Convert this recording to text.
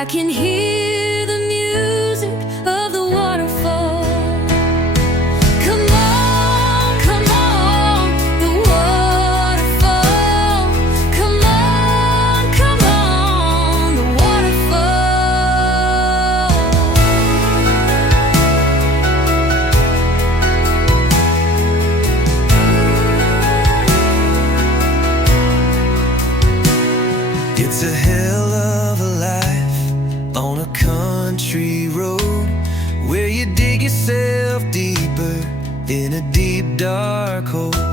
I can hear the music of the waterfall. Come on, the waterfall. Come on, the waterfall. It's a hell of a life on a country road, where you dig yourself deeper in a deep dark hole.